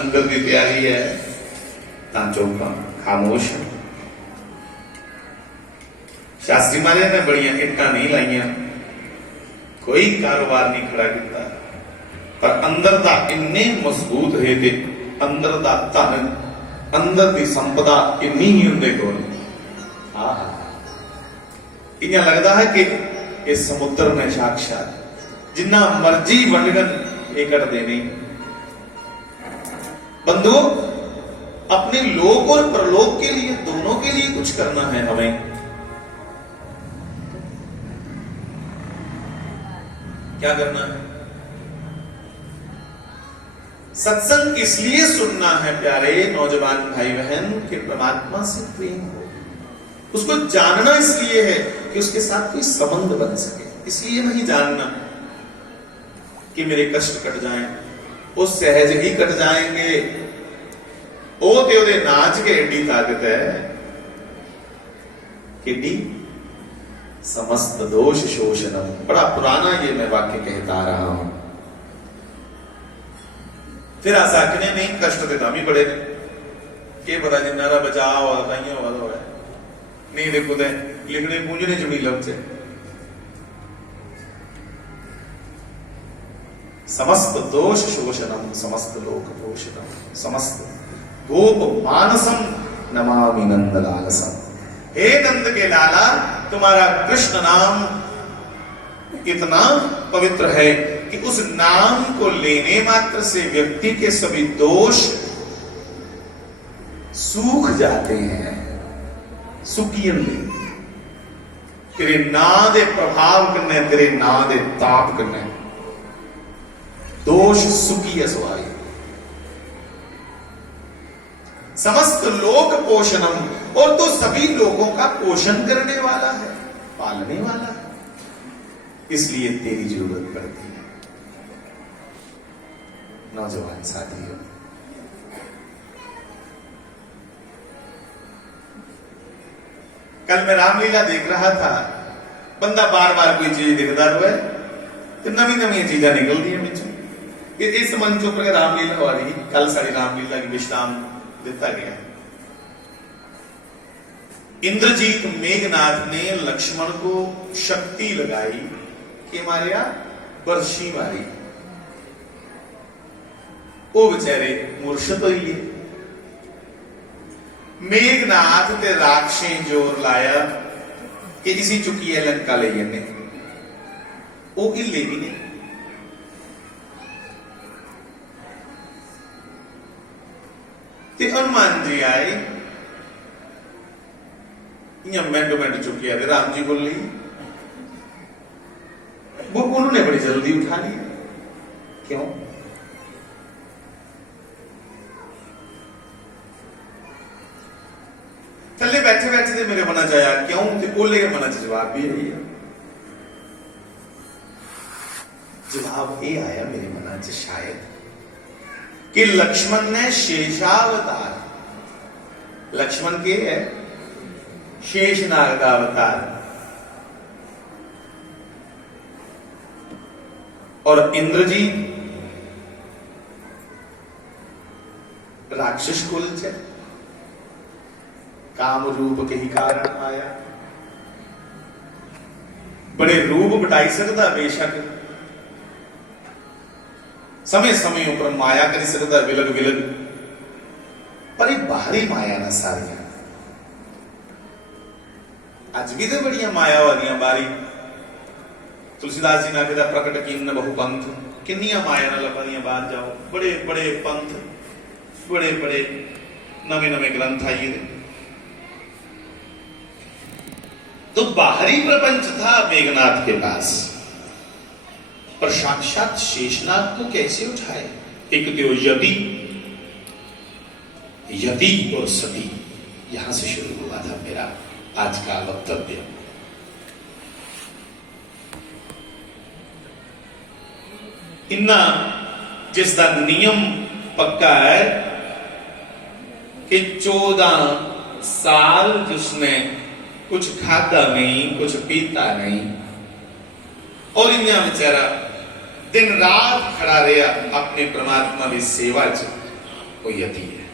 लंगर की तैयारी है तां चौका खामोश। शास्त्री महाराज ने बड़िया इट्टां नहीं लाइया, कोई कारोबार नहीं खड़ा किया, पर अंदर दा इन्ने मजबूत है कि अंदर दा धन अंदर दी संपदा इन्नी ही उनके कोल। इन्हें लगता है कि इस समुद्र ने साक्षात जिन्ना मर्जी वंडगन ये करते नहीं। बंधु, अपने लोक और परलोक के लिए, दोनों के लिए कुछ करना है हमें। क्या करना है? सत्संग इसलिए सुनना है प्यारे नौजवान भाई बहन कि परमात्मा से प्रेम हो, उसको जानना इसलिए है कि उसके साथ कोई संबंध बन सके। इसलिए नहीं जानना कि मेरे कष्ट कट जाएं, वो सहज ही कट जाएंगे। ओ ते नाच के एडी ताकत है कि समस्त दोष शोषणम। बड़ा पुराना ये मैं वाक्य कहता आ रहा हूं। फिर आसाकने नहीं कष्ट के दामी बड़े ने के पता जिन्ना बचाव वाला नहीं देखो दे लिखने पूंजने जुड़ी लफ्ज समस्त दोष शोषणम समस्त लोक पोषणम समस्त गोप मानसम नमामि नंद लालसम। हे नंद के लाला, तुम्हारा कृष्ण नाम इतना पवित्र है कि उस नाम को लेने मात्र से व्यक्ति के सभी दोष सूख जाते हैं। सुकियन तेरे नां दे प्रभाव कन्ने, तेरे नां दे ताप कन्ने दोष सुखी असवाई। समस्त लोक पोषणम, और तो सभी लोगों का पोषण करने वाला है, पालने वाला है, इसलिए तेरी जरूरत पड़ती है। नौजवान साथियों, कल मैं रामलीला देख रहा था। बंदा बार बार कोई चीज देखता रहे तो नवी नवी चीजा निकलती है बिच। इस मंच पर रामलीला हो रही, कल सारी रामलीला की विश्राम दिता गया। इंद्रजीत मेघनाथ ने लक्ष्मण को शक्ति लगाई कि मारिया बरशी मारी, वो बेचारे मूर्छित हो लिए। मेघनाथ ते राक्षे जोर लाया कि इसी चुकी है लंका ले जने, वो हिले भी नहीं। ते हनुमान जी आए, मिनट चुकी है राम जी बोल ली, वो उन्होंने बड़ी जल्दी उठा लिया। क्यों? थले बैठे बैठे थे मेरे मना चाया क्यों, बोले मना च जवाब भी यही है। जवाब ये आया मेरे मना च शायद कि लक्ष्मण ने शेषावतार, लक्ष्मण के है शेषनाग का अवतार, और इंद्रजीत राक्षस कुल से काम रूप के ही कारण आया। बड़े रूप बटाई सकता बेशक, समय समय ऊपर माया कर सकता विलग विलग, पर बाहरी माया ना सारिया। अज भी तो बड़िया माया वालिया बारी। तुलसीदास जी ने कहता प्रकट किन्न बहु पंथ, किन्निया माया ना लभनिया बाहर जाओ। बड़े बड़े पंथ, बड़े बड़े नवे नवे ग्रंथ आइए। तो बाहरी प्रपंच था मेघनाथ के पास, पर साक्षात शेषनाग को कैसे उठाए? एक तो यति और सती, यहां से शुरू हुआ था मेरा आज का वक्तव्य। इन्ना जिसका नियम पक्का है कि 14 साल जिसने कुछ खाता नहीं, कुछ पीता नहीं, और इन्हें बेचारा दिन रात खड़ा रहा अपने परमात्मा की सेवा च। वो यति है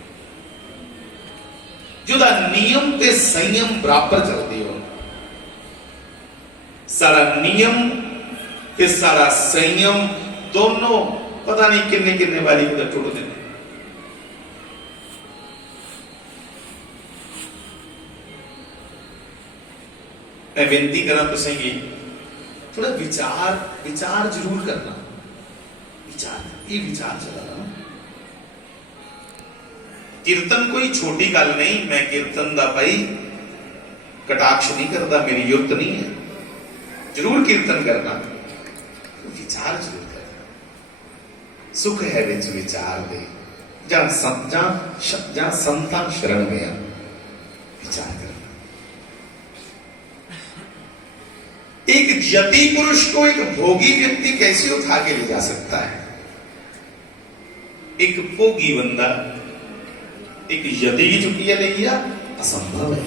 जुदा नियम ते संयम बराबर चलती हो। सारा नियम ते सारा संयम दोनों पता नहीं किन्ने किन्ने वाली उधर टुट देने। मैं विनती करा तुसें थोड़ा विचार जरूर करना। ये विचार चलाना कीर्तन कोई छोटी गल नहीं। मैं कीर्तन दा भाई कटाक्ष नहीं करता, मेरी युक्त नहीं है। जरूर कीर्तन करना, विचार जरूर करना। सुख है विच विचार दे जा संतां शरण में विचार करना। एक यति पुरुष को एक भोगी व्यक्ति कैसे उठा के ले जा सकता है? एक भोगी बंदा एक यति की छुट्टियां ले गया, असंभव है।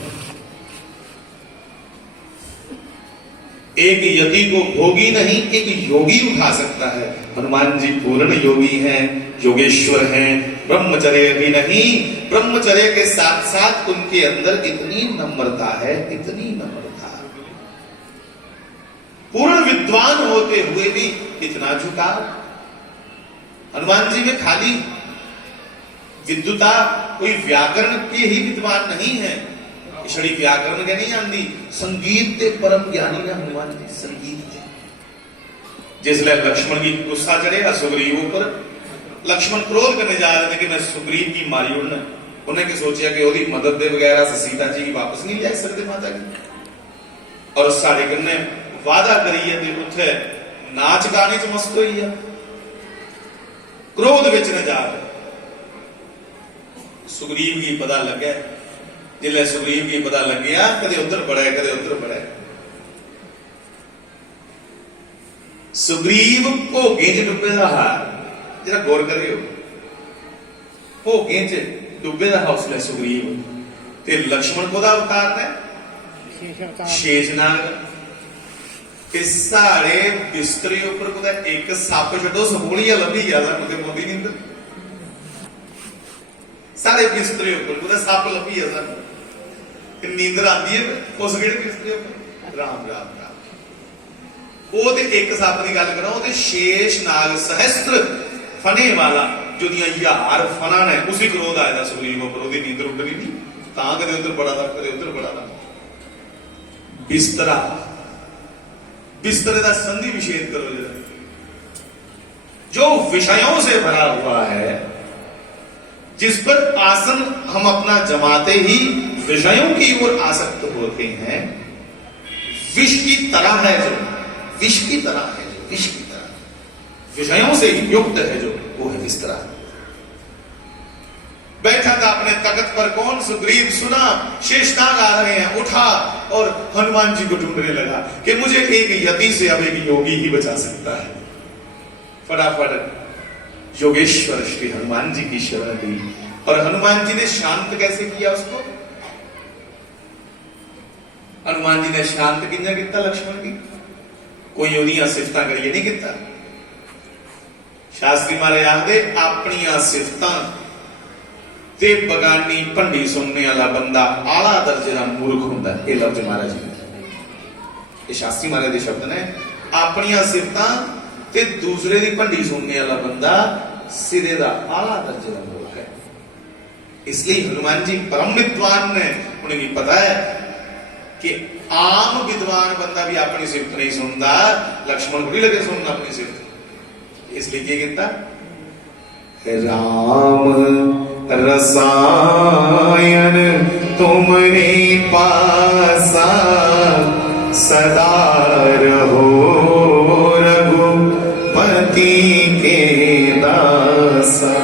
एक यति को भोगी नहीं, एक योगी उठा सकता है। हनुमान जी पूर्ण योगी हैं, योगेश्वर हैं, ब्रह्मचर्य भी नहीं, ब्रह्मचर्य के साथ साथ उनके अंदर इतनी नम्रता है, इतनी नम्रता। पूर्ण विद्वान होते हुए भी इतना झुकाव। हनुमान जी में खाली विद्वता कोई व्याकरण के ही विद्वान नहीं है, छड़ी व्याकरण के नहीं आंदी, संगीत के परम ज्ञानी है हनुमान जी। संगीत के जिसले लक्ष्मण की गुस्सा चढ़ेगा सुग्रीव ऊपर, लक्ष्मण क्रोध करने जा रहे थे कि मैं सुग्रीव की मारी उड़ना, उन्हें की सोचा कि ओदी मदद दे वगैरह से सीता जी की वापस नहीं जा सकते माता की। और साढ़े कन्ने वादा करिए तो उठे नाच गाने च मस्त हुई है, क्रोध विच न जा रहे। सुग्रीव की पता लगे, जिले सुग्रीव की पता लगे कदे उधर बढ़े कदे उधर बढ़े। सुग्रीव भोगे च डुबे दा हार, जरा गौर करियो, भोगे च डुबे दा उसले सुग्रीव ते लक्ष्मण को दा अवतार ने शेषनाग के सारे बिस्तरे ऊपर को एक सप छो समूलिया लभी गया था मोदी नींद सारे बिस्तरे ऊपर को सप लभी है सर नींद आती है उस गए बिस्तरे ऊपर राम राम राम वो एक सप की गल करा वो शेष नाग सहस्त्र फने वाला जो हजार फना ने उसी क्रोध आया था सुग्रीव ऊपर वो नींद उठनी नहीं ता कदे उधर बड़ा था कदे उधर बड़ा था। बिस्तरा बिस्तरे का संधि विच्छेद करो जरा, जो विषयों से भरा हुआ है, जिस पर आसन हम अपना जमाते ही विषयों की ओर आसक्त होते हैं, विष की तरह है जो, विष की तरह है जो, विष की तरह विषयों से युक्त है जो, वो है बिस्तरा। बैठा था अपने तख्त पर कौन? सुग्रीव। सुना शेषनाग आ रहे हैं, उठा और हनुमान जी को ढूंढने लगा कि मुझे एक यति से अब एक योगी ही बचा सकता है। फटाफट योगेश्वर श्री हनुमान जी की शरण ली और हनुमान जी ने शांत कैसे किया उसको? हनुमान जी ने शांत किंजा किया लक्ष्मण की? कोई ओदियां सिफतां करिए नहीं किया। शास्त्री महाराज आखदे अपनियां सिफतां ते बगानी भंडी सुनने वाला बंदा आला दर्जे का मूर्ख होंदा है। ये लफ्ज महाराज जी, ये शास्त्री महाराज के शब्द ने। अपनियां सिफतां ते दूसरे की भंडी सुनने वाला बंदा सिरे का आला दर्जे का मूर्ख है। इसलिए हनुमान जी परम विद्वान ने, उन्हें भी पता है कि आम विद्वान बंदा भी अपनी सिफत नहीं सुनता, लक्ष्मण को नहीं लगे सुनना अपनी सिफत। इसलिए क्या कहता? राम रसायन तुमरे पासा सदा रहो रघुपति के दासा।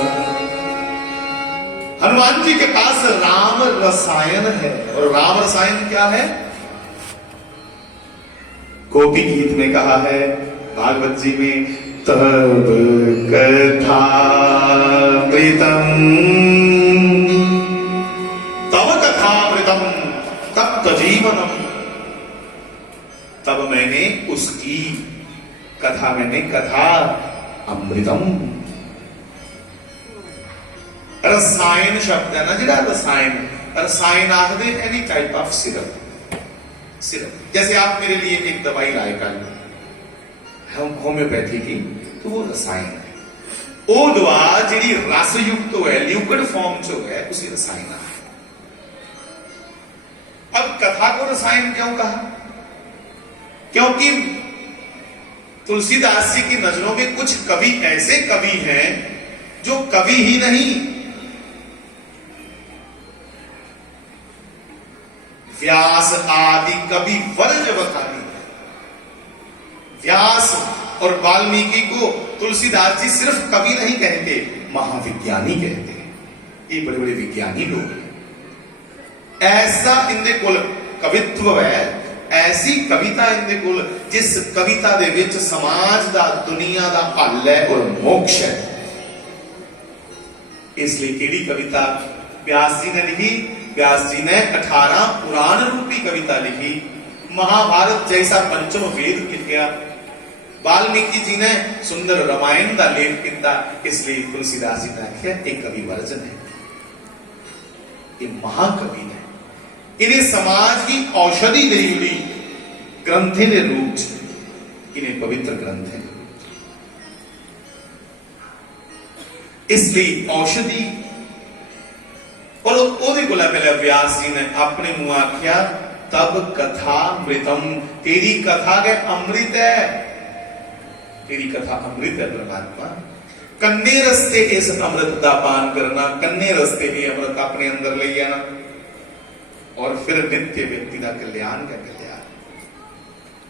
हनुमान जी के पास राम रसायन है। और राम रसायन क्या है? गोपी गीत में कहा है, भागवत जी में, तब कथा प्रीतम तब कथा प्रीतम तप्त जीवनम। तब मैंने उसकी कथा, मैंने कथा अमृतम। रसायन शब्द है ना जिहड़ा रसायन, रसायन आखदे any type of syrup. Syrup जैसे आप मेरे लिए एक दवाई लाए कल होम्योपैथी की, तो वो रसायन है। वो दवा जिहड़ी रस युक्त है, लिक्विड फॉर्म च है, उसी रसायन है। अब कथा को रसायन क्यों कहा? क्योंकि तुलसीदास जी की नजरों में कुछ कवि ऐसे कवि हैं जो कवि ही नहीं, व्यास आदि कवि वर्जवतानी है। व्यास और वाल्मीकि को तुलसीदास जी सिर्फ कवि नहीं कहते, महाविज्ञानी कहते हैं। ये बड़े बड़े विज्ञानी लोग हैं। ऐसा इनके कोल कवित्व है, ऐसी कविता इनके कोल जिस कविता दे विच समाज दा, दुनिया दा हल है और मोक्ष है। इसलिए केड़ी कविता व्यास जी ने लिखी? व्यास जी ने 18 पुराण रूपी कविता लिखी, महाभारत जैसा पंचम वेद लिखा, वाल्मीकि जी ने सुंदर रामायण का लेख किया। इसलिए तुलसीदास जी ने आख्या एक कवि वर्जन है, ये महाकवि ने इन्हें समाज की औषधि दी हुई ग्रंथे के रूप, इन्हें पवित्र ग्रंथ है। इसलिए औषधि और ओदे कोला पहले व्यास जी ने अपने मुंह आख्या तब कथा मृतम, तेरी कथा के अमृत है, तेरी कथा अमृत है परमात्मा। कन्ने रस्ते इस अमृत का पान करना, कन्ने रस्ते ये अमृत अपने अंदर ले आना, और फिर नित्य व्यक्ति का कल्याण का कल्याण।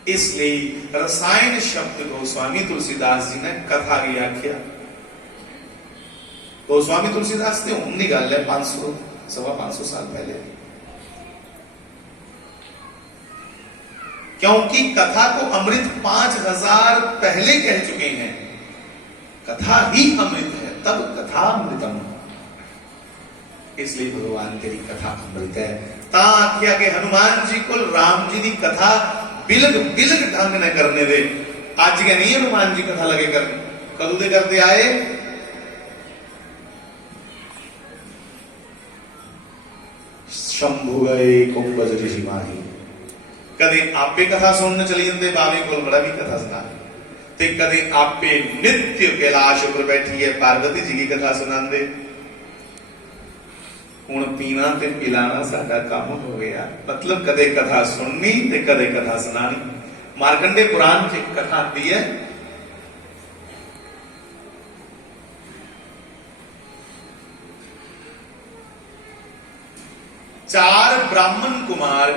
इसलिए रसायन शब्द को स्वामी तुलसीदास जी ने कथा की आख्या। तो स्वामी तुलसीदास ने उमनी गल है 500 साल पहले, क्योंकि कथा को अमृत 5000 पहले कह चुके हैं। कथा ही अमृत है, तब कथा अमृतम। इसलिए भगवान तेरी कथा अमृत है। ता आख्या के हनुमान जी को राम जी की कथा बिलग बिलग ढंग न करने दे। आज के नहीं हनुमान जी कथा लगे कर, कदू दे करते आए? शंभु गए कुंभज ऋषि माही। कदे आपे कथा सुनने चली जाते, बाबे को बड़ा भी कथा सुना, ते कदे आपे नित्य कैलाश पर बैठी है पार्वती जी की कथा सुनाते। हुण पीना ते पिलाना साडा काम हो गया। मतलब कदे कथा सुननी ते कदे कथा सुनानी। मार्कंडे पुराण च कथा आती है, चार ब्राह्मण कुमार